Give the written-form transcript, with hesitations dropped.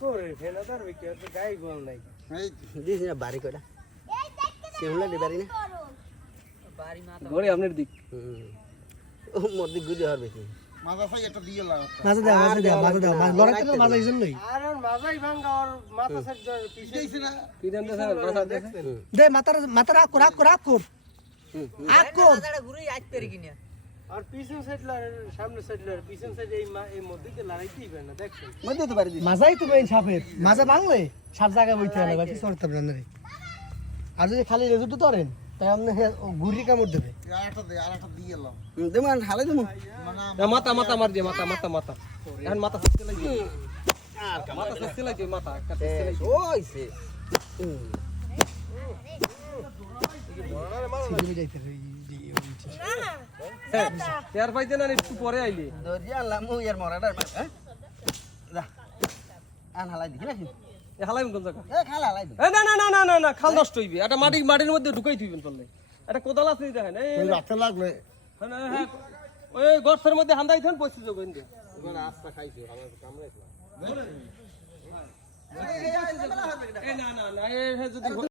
করে ফেনাদার বিকে তো গাই গোল নাই এই দিস না বাড়ি কটা সেগুলা নি বাড়ি না বাড়ি মাথা ঘরে আপনার দিক ও মধ্যে গুলি হবে কি মাজা ফাই এটা দিয়ে লাগা মাঝে দাও মাছ লড়াই তো মাছ আইছেন লই আর ওর মাথাই ভাঙা আর মাথা সেট পিছে দিইছ না কি জানতে স্যার মাথা দেখছেন দে মাথা রাখ কর মাথাটা ঘুরে আইতে পারি কিনা আর পিছন সাইডলার সামনে সাইডলার পিছন সাইডে এই মধ্যে লড়াইতেই পারে না দেখছেন মধ্যে তো বাড়ি দিস মাজাই তো মেইন সাপের মাজা ভাঙলে সাত জায়গা বইতে হবে বাকি সরতে পারবেন না রে আর যদি খালি রেজুটো ধরেন তাই আপনি ঘুরি কামড় দেবে আরেকটা দিয়ে এলাম দেমান হালে দেমু মাথা মাথা মার দিয়ে মাথা এখন মাথা সস্তে লাগবে মাথা সস্তে লাগবে মাথা একটা সস্তে লাগবে ওইছে সিগনি যাইতে রে তেয়ার পাইতে না একটু পরে আইলি দরজি আনলাম ও ইয়ার মরাটার হ্যাঁ যা আন হালাই দিবি নাকি এ হালাই কোন জায়গা এ খালা হালাই দিবি এ না না না না না না খাল নষ্ট হইবে এটা মাটির মধ্যে ঢুকাই দিবেন চললে এটা কোদাল আছে দেখেন এই রাতে লাগলে হ্যাঁ ওই গর্তের মধ্যে হান্দাই দেন পয়সা যোগ ইন্দে এবার আস্তা খাইছে আমার কামড়াইছে এ না না না এ যদি